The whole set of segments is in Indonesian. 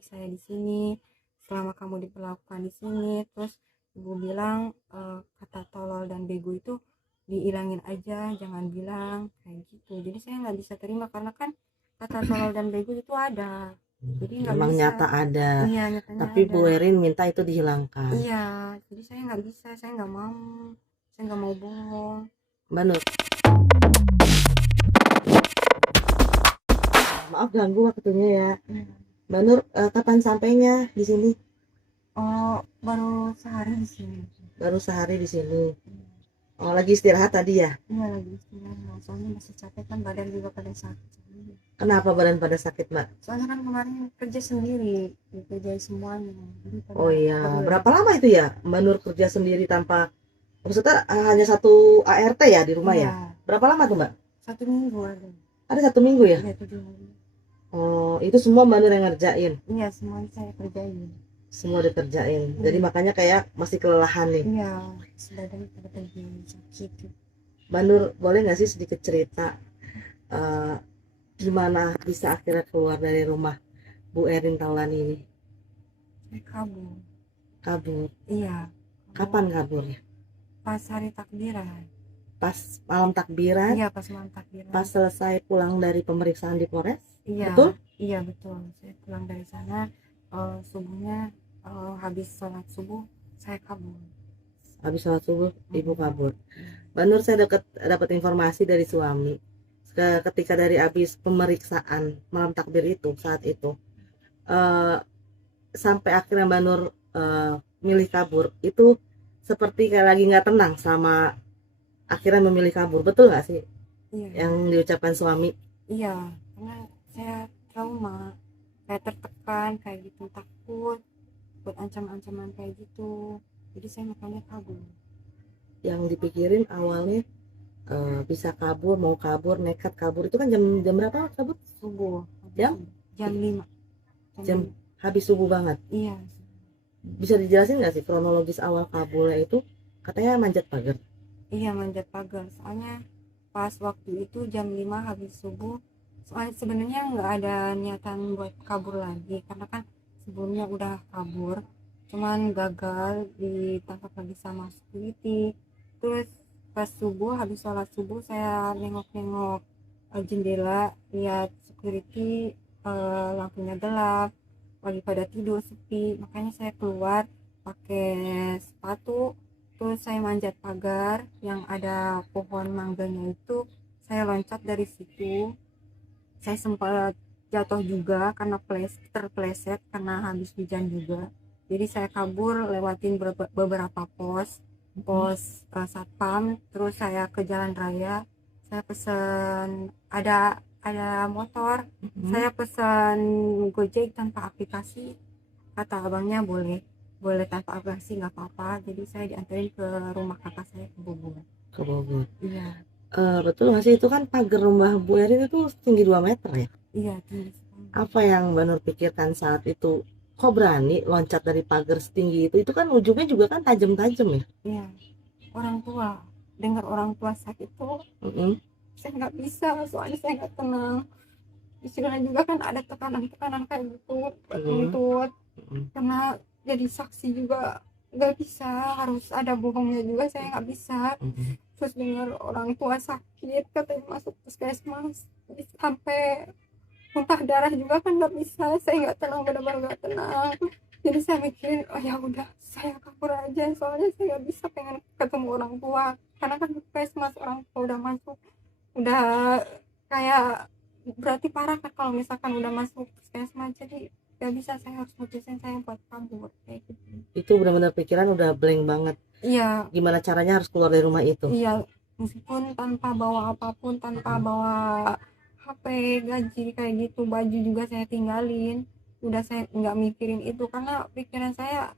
baik saya di sini, selama kamu diperlakukan di sini. Terus ibu bilang kata tolol dan bego itu dihilangin aja, jangan bilang kayak gitu. Jadi saya nggak bisa terima karena kan kata tolol dan bego itu ada, jadi nggak Memang bisa. nyata ada, Iya, nyatanya tapi ada. Bu Erin minta itu dihilangkan. Iya, jadi saya nggak bisa, saya nggak mau bohong. Mbak Nur, maaf ganggu waktunya ya. Iya. Mbak Nur, kapan sampainya di sini? Oh, baru sehari di sini. Baru sehari di sini. Iya. Oh, lagi istirahat tadi ya? Iya, lagi istirahat. Soalnya masih capek kan, badan juga pada sakit. Kenapa badan pada sakit, Mbak? Soalnya kan kemarin kerja sendiri, dikerjain semuanya. Jadi pada Oh iya, baru berapa lepas. lama itu ya Mbak Nur kerja sendiri tanpa, maksudnya hanya satu ART ya di rumah ya? Iya, Berapa lama tuh Mbak? 1 minggu ada. Ada 1 minggu ya? Iya, 7 hari. Oh, itu semua Mbak Nur yang ngerjain? Iya, semuanya saya kerjain. Semua dikerjain. Jadi Iya. makanya kayak masih kelelahan nih. Iya, badan pada lagi sakit. Mbak Nur, boleh nggak sih sedikit cerita eh, gimana bisa akhirnya keluar dari rumah Bu Erin Taulani ini? Saya kabur. Kabur. Iya, Kapan kabur. kaburnya? Pas hari takbiran. Pas malam takbiran, Iya, pas malam takbiran. pas selesai pulang dari pemeriksaan di Polres? Iya, Betul? iya betul. Saya pulang dari sana, subuhnya habis sholat subuh saya kabur. Habis sholat subuh, Ibu Mm-mm. kabur. Iya. Mbak Nur, saya dapat informasi dari suami. Ketika dari habis pemeriksaan malam takbir itu, saat itu, eh, sampai akhirnya Mbak Nur milih kabur, itu seperti kayak lagi nggak tenang sama akhirnya memilih kabur. Betul nggak sih Iya, yang diucapkan suami? iya, karena saya trauma, kayak tertekan, kayak gitu, takut, buat ancaman-ancaman kayak gitu. Jadi saya makanya kabur. Yang dipikirin awalnya bisa kabur, mau kabur, nekat kabur. Itu kan jam jam berapa kabur? Subuh, habis Jam subuh. Jam 5. Jam jam 5. habis subuh banget. Iya, Bisa dijelasin nggak sih kronologis awal kaburnya itu? Katanya manjat pagar. iya manjat pagar. Soalnya pas waktu itu jam 5 habis subuh. Soalnya sebenarnya nggak ada niatan buat kabur lagi karena kan sebelumnya udah kabur. Cuman gagal ditangkap lagi sama security. Terus pas subuh habis sholat subuh saya nengok-nengok jendela, lihat security, lampunya gelap, lagi pada tidur sepi. Makanya saya keluar pakai sepatu. Terus saya manjat pagar yang ada pohon mangganya itu, saya loncat dari situ. Saya sempat jatuh juga karena terpleset karena habis hujan juga. Jadi saya kabur lewatin beberapa pos pos satpam. Terus saya ke jalan raya, saya pesen, ada motor, saya pesen Gojek tanpa aplikasi. Kata abangnya boleh, boleh tanpa aplikasi nggak apa-apa. Jadi saya diantarin ke rumah kakak saya ke Bogor. Ke Bogor. Iya. Betul nggak sih itu kan pagar rumah Bu Erin itu tinggi 2 meter ya? Iya, tinggi sekali. Apa yang Mbak Nur pikirkan saat itu? Kok berani loncat dari pagar setinggi itu? Itu kan ujungnya juga kan tajam-tajam ya? Iya, orang tua, dengar orang tua sakit tuh Mm-mm. saya nggak bisa, soalnya saya nggak tenang. Di sana juga kan ada tekanan-tekanan kayak gitu buat Mm-mm. nuntut, Mm-mm. karena jadi saksi juga nggak bisa, harus ada bohongnya juga, saya nggak bisa. Mm-mm. Terus dengar orang tua sakit katanya masuk puskesmas, sampai muntah darah juga kan nggak bisa, saya nggak tenang, benar-benar nggak tenang. Jadi saya mikirin, oh ya udah saya kabur aja, soalnya saya nggak bisa, pengen ketemu orang tua. Karena kan puskesmas orang tua udah masuk, udah kayak berarti parah kan kalau misalkan udah masuk puskesmas. Jadi nggak bisa, saya harus mutusin saya buat kabur kayak gitu. Itu benar-benar pikiran udah blank banget. Iya, Gimana caranya harus keluar dari rumah itu? iya, meskipun tanpa bawa apapun, tanpa bawa HP, gaji kayak gitu, baju juga saya tinggalin. Udah saya nggak mikirin itu karena pikiran saya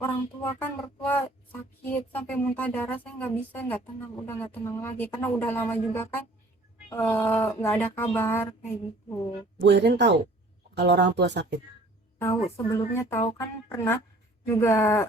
orang tua kan, mertua sakit sampai muntah darah, saya nggak bisa, nggak tenang, udah nggak tenang lagi karena udah lama juga kan nggak ada kabar kayak gitu. Bu Erin tahu kalau orang tua sakit? Tahu, sebelumnya tahu kan, pernah juga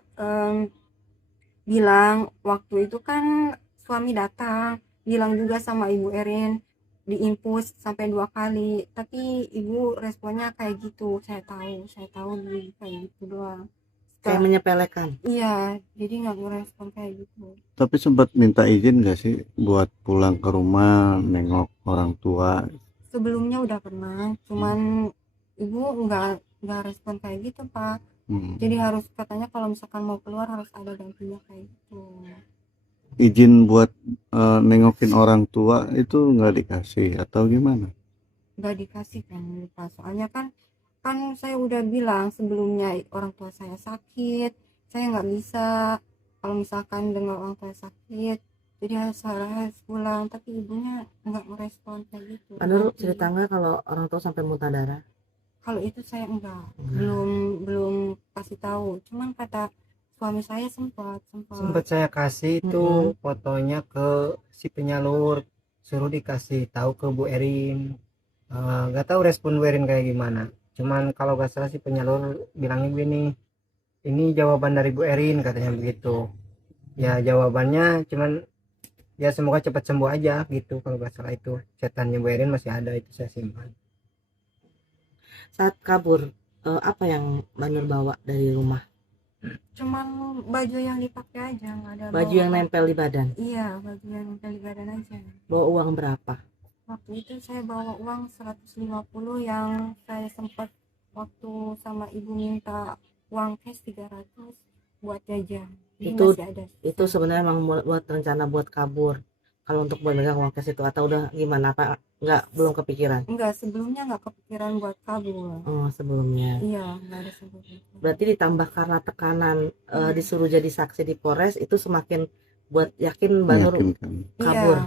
bilang waktu itu kan, suami datang bilang juga sama ibu Erin, diinfus sampai 2 kali, tapi ibu responnya kayak gitu. Saya tahu di kayak gitu doang. Kayak menyepelekan. Iya, jadi nggak ngerespon kayak gitu. Tapi sempat minta izin gak sih buat pulang ke rumah nengok orang tua? Sebelumnya udah pernah, cuman ibu nggak respon kayak gitu Pak. Jadi harus katanya kalau misalkan mau keluar harus ada gantinya kayak gitu. Izin buat nengokin orang tua itu nggak dikasih atau gimana? Nggak dikasih kan Pak, soalnya kan saya udah bilang sebelumnya orang tua saya sakit, saya nggak bisa kalau misalkan dengar orang tua sakit, jadi harus pulang, tapi ibunya nggak merespon kayak gitu. Menurut cerita nggak kalau orang tua sampai muntah darah? Kalau itu saya belum kasih tahu, cuman kata suami saya sempat saya kasih itu fotonya ke si penyalur, suruh dikasih tahu ke Bu Erin. Nggak tahu respon Bu Erin kayak gimana, cuman kalau nggak salah si penyalur bilangnya gini, ini jawaban dari Bu Erin katanya begitu ya. Jawabannya cuman ya semoga cepat sembuh aja gitu. Kalau nggak salah itu catatannya Bu Erin masih ada, itu saya simpan. Saat kabur, apa yang Mbak Nur bawa dari rumah? cuman baju yang dipakai aja, nggak ada Baju bawa yang nempel di badan. Iya, baju yang nempel di badan aja. Bawa uang berapa? Waktu itu saya bawa uang 150 yang saya sempat waktu sama ibu minta uang cash 300 buat jajan. Jadi Itu masih ada. Itu sebenarnya memang buat rencana buat kabur. Kalau untuk buat megang uang cash itu, atau udah gimana, apa nggak, belum kepikiran? Enggak, sebelumnya nggak kepikiran buat kabur. Oh, sebelumnya. Iya, nggak ada sebelumnya. Berarti ditambah karena tekanan disuruh jadi saksi di Polres, itu semakin buat yakin Mbak Nur Meyakinkan. kabur.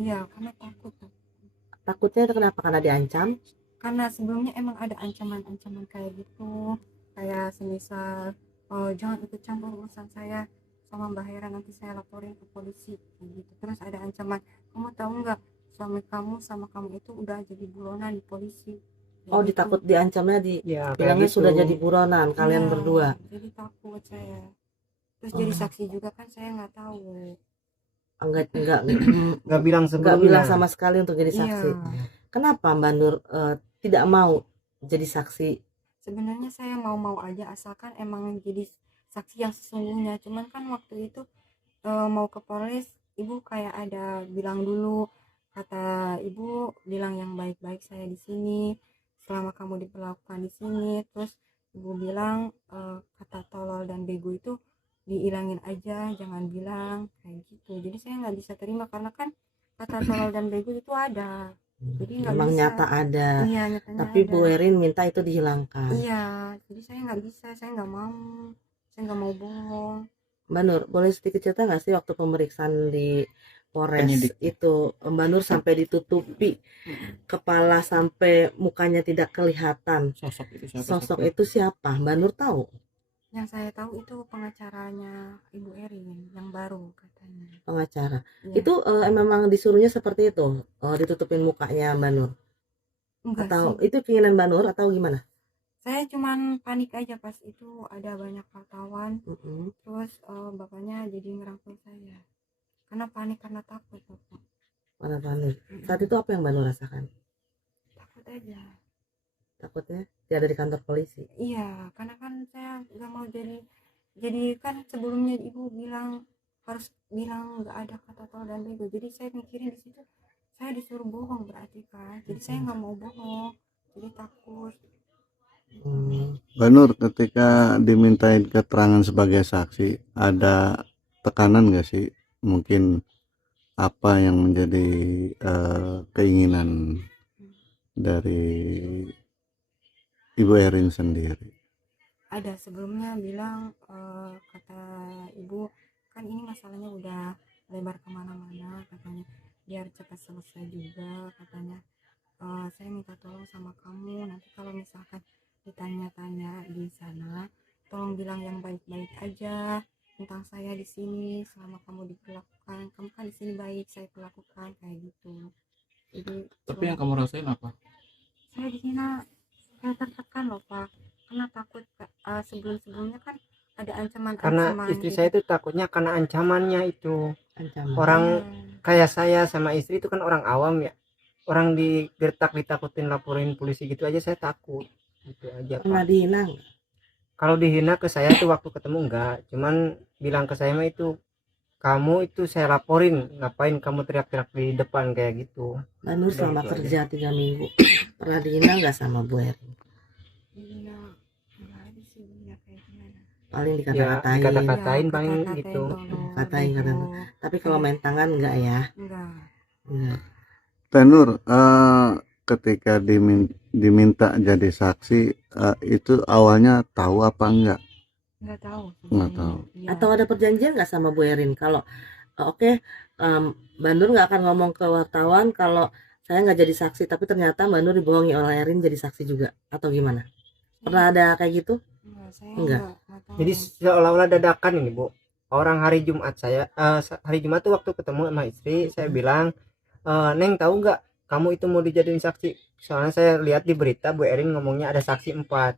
Iya, karena takut. Takutnya itu kenapa? Karena diancam? Karena sebelumnya emang ada ancaman-ancaman kayak gitu, kayak semisal jangan ikut campur urusan saya sama Mbak Hera, nanti saya laporin ke polisi kayak gitu. Terus ada ancaman, kamu tahu nggak suami kamu sama kamu itu udah jadi buronan di polisi kayak Oh, gitu. ditakut diancamnya, Ya, bilangnya kayak sudah gitu. jadi buronan kalian Iya, berdua. jadi takut saya. Terus jadi saksi juga kan saya nggak tahu. Nggak bilang Nggak sebelumnya. bilang sama sekali untuk jadi saksi. Iya, Kenapa Mbak Nur tidak mau jadi saksi? sebenarnya saya mau aja asalkan emang jadi saksi yang sesungguhnya. Cuman kan waktu itu mau ke Polres, ibu kayak ada bilang dulu, kata ibu bilang yang baik-baik saya di sini selama kamu diperlakukan di sini. Terus ibu bilang kata tolol dan bego itu dihilangin aja, jangan bilang kayak gitu. Jadi saya nggak bisa terima karena kan kata tolol dan bego itu ada, jadi nggak Memang bisa. nyata ada. Iya, nyatanya Tapi ada. Bu Erin minta itu dihilangkan. Iya, jadi saya nggak bisa, saya nggak mau bohong. Mbak Nur, boleh sedikit cerita nggak sih waktu pemeriksaan di Polres Penyidik. itu, Mbak Nur sampai ditutupi kepala sampai mukanya tidak kelihatan. Sosok itu siapa? Mbak Nur tahu? Yang saya tahu itu pengacaranya Ibu Erin yang baru katanya. Pengacara. Iya. Itu memang disuruhnya seperti itu, ditutupin mukanya Mbak Nur? Enggak Atau sih. itu keinginan Mbak Nur atau gimana? Saya cuman panik aja pas itu ada banyak wartawan. Mm-mm. Terus bapaknya jadi ngerangkul saya. Karena panik, karena takut Bapak. Mana panik. Saat itu apa yang Mbak Nur rasakan? Takut aja. Takutnya dia ada di kantor polisi. Iya, karena kan saya nggak mau jadi kan sebelumnya ibu bilang harus bilang nggak ada kata tol dan bego. Jadi saya mikirin di situ saya disuruh bohong berarti kan. Jadi saya nggak mau bohong. Jadi takut. Mbak Nur, ketika dimintain keterangan sebagai saksi, ada tekanan nggak sih? Mungkin apa yang menjadi keinginan dari Ibu Erin sendiri? Ada sebelumnya bilang kata ibu, kan ini masalahnya udah lebar kemana-mana katanya, biar cepat selesai juga katanya. Saya minta tolong sama kamu, nanti kalau misalkan ditanya-tanya di sana, tolong bilang yang baik-baik aja tentang saya di sini selama kamu diperlakukan. Kamu kan di sini baik, saya perlakukan kayak gitu. Jadi Tapi yang kamu rasain apa? saya di sini saya tertekan loh Pak, karena takut sebelum-sebelumnya kan ada Karena ancaman-ancaman istri gitu. saya itu takutnya karena ancamannya itu. Ancaman. Orang Iya. kayak saya sama istri itu kan orang awam ya. orang digertak ditakutin laporin polisi gitu aja saya takut gitu aja Pernah Pak. dihina nggak? Kalau dihina ke saya tuh waktu ketemu enggak, cuman bilang ke saya mah itu kamu itu saya laporin, ngapain kamu teriak-teriak di depan kayak gitu. Mbak Nur Udah selama itu kerja 3 minggu pernah dihina nggak sama Bu Erin? Iya, nggak ada sih ya kayak gimana. Paling Ya dikata-katain, dikata-katain Ya, paling kata-katain gitu. tolong, Katain, gitu. tapi kalau main tangan enggak ya? Enggak. Enggak. Teh Nur, ketika diminta jadi saksi, itu awalnya tahu apa enggak? Enggak tahu Nggak sebenarnya. tahu. Iya. Atau ada perjanjian nggak sama Bu Erin kalau oke, Mbak Nur nggak akan ngomong ke wartawan kalau saya nggak jadi saksi, tapi ternyata Mbak Nur dibohongi oleh Erin jadi saksi juga, atau gimana? Pernah ada kayak gitu? Enggak, saya Enggak. enggak tahu. Jadi seolah-olah dadakan ini Bu. Orang hari Jumat hari Jumat tuh waktu ketemu sama istri saya bilang, Neng tahu nggak kamu itu mau dijadiin saksi? Soalnya saya lihat di berita Bu Erin ngomongnya ada saksi 4,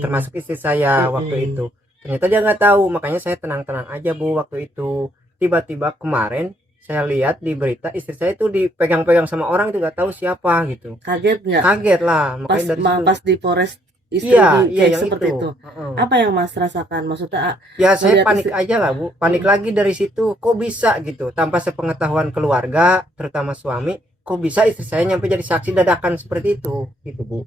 termasuk istri saya waktu itu. Ternyata dia nggak tahu, makanya saya tenang-tenang aja Bu waktu itu. Tiba-tiba kemarin saya lihat di berita istri saya itu dipegang-pegang sama orang itu nggak tahu siapa gitu. Kaget nggak Kaget lah, pas makanya dari situ. pas di Polres istri Iya, kayak yang seperti itu? Heeh. Apa yang Mas rasakan? Maksudnya Ya saya ngeliat panik istri- aja lah Bu, panik lagi dari situ. Kok bisa gitu, tanpa sepengetahuan keluarga, terutama suami, kok bisa istri saya nyampe jadi saksi dadakan seperti itu, gitu Bu.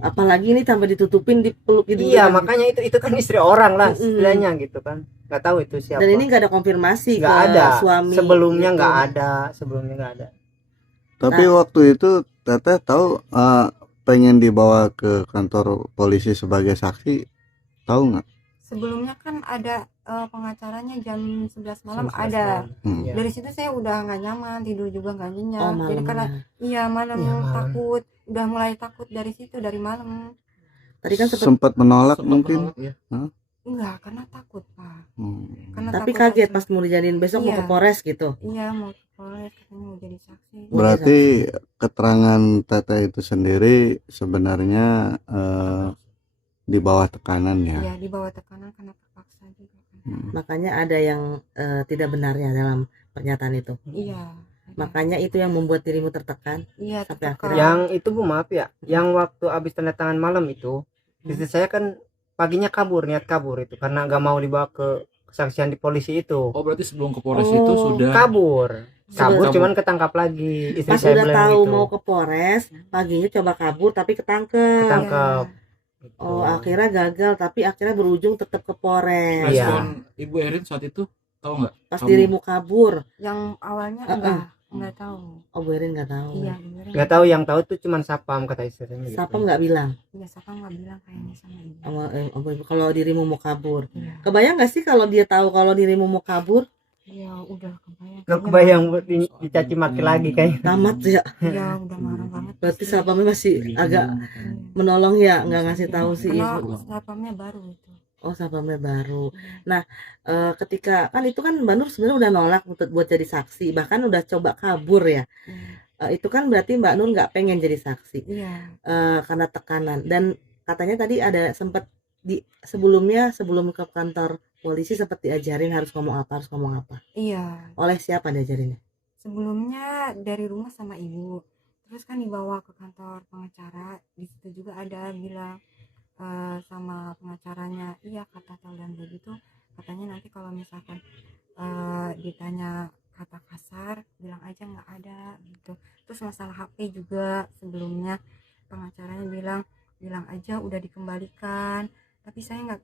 apalagi ini tambah ditutupin, dipeluk gitu. Iya, makanya itu kan istri orang lah Mm-mm. istilahnya gitu kan, nggak tahu itu siapa. Dan ini nggak ada konfirmasi Nggak ke ada, suami. sebelumnya gitu. sebelumnya nggak ada. Tapi waktu itu Teteh tahu pengen dibawa ke kantor polisi sebagai saksi, tahu nggak? Sebelumnya kan ada pengacaranya jam 11 malam 11 ada. Hmm. Iya. Dari situ saya udah nggak nyaman, tidur juga nggak nyenyak. Oh, Jadi karena malamnya. iya malam takut, udah mulai takut dari situ dari malam. Tadi kan sempat menolak Sempat mungkin. menolak, ya. Enggak, karena takut Pak. Hmm. Karena tapi takut kaget aja. pas mau dijadiin besok mau Iya. ke Polres gitu. Iya mau ke Polres katanya mau jadi saksi. Berarti keterangan Teteh itu sendiri sebenarnya di bawah tekanan ya. Iya di bawah tekanan karena terpaksa juga kan. Makanya ada yang tidak benarnya dalam pernyataan itu. Iya. Makanya itu yang membuat dirimu tertekan. Iya Sampai tertekan. Yang itu Bu maaf ya, yang waktu habis tanda tangan malam itu, istri saya kan paginya niat kabur itu karena nggak mau dibawa ke kesaksian di polisi itu. Oh, berarti sebelum ke Polres itu sudah Kabur Kabur. cuman ketangkap lagi. Istri Pas saya udah bilang tahu gitu. mau ke Polres, paginya coba kabur tapi ketangkep. Ketangkep. Gitu. Oh, akhirnya gagal tapi akhirnya berujung tetap ke Polres. Iya. respon Ibu Erin saat itu tahu nggak? Pas Kamu- dirimu kabur, Yang awalnya enggak tahu. oh Bu Erin nggak tahu. Iya beneran. Nggak tahu, yang tahu tuh cuman sapam kata istri saya gitu. Siapa nggak bilang? Iya siapa nggak bilang kayaknya sama ibu. Kalau dirimu mau kabur. Iya. Kebayang nggak sih kalau dia tahu kalau dirimu mau kabur? Iya udah kebayang. Nggak kebayang dicaci maki lagi kayak. Tamat ya. Iya udah marah banget. Berarti sapamnya masih agak Iya. menolong ya, nggak ngasih tahu si Karena ibu. satpamnya baru itu. Oh, sapamnya baru. Nah, ketika kan itu kan Mbak Nur sebenarnya udah nolak buat jadi saksi, bahkan udah coba kabur ya. Iya. Itu kan berarti Mbak Nur nggak pengen jadi saksi Iya. karena tekanan. Dan katanya tadi ada sempat sebelum ke kantor polisi sempat diajarin harus ngomong apa. Iya. Oleh siapa diajarinnya? Sebelumnya dari rumah sama ibu. Terus kan dibawa ke kantor pengacara. Di situ juga ada bilang sama pengacaranya, iya kata Taulan begitu. Katanya nanti kalau misalkan ditanya kata kasar, bilang aja nggak ada gitu. Terus masalah HP juga sebelumnya pengacaranya bilang aja udah dikembalikan. Tapi saya nggak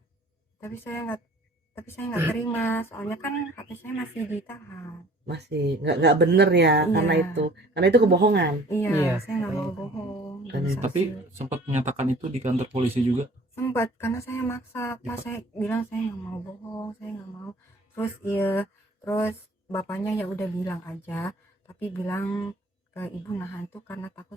terima, soalnya kan HP saya masih ditahan. Masih nggak bener ya, Iya. karena itu kebohongan. Iya, saya nggak mau bohong. Dan jadi Tapi saksi. sempat menyatakan itu di kantor polisi juga. Sempat karena saya maksa, Pak, saya bilang saya nggak mau bohong, saya nggak mau. Terus bapaknya ya udah bilang aja, tapi bilang ke ibu nahan tuh karena takut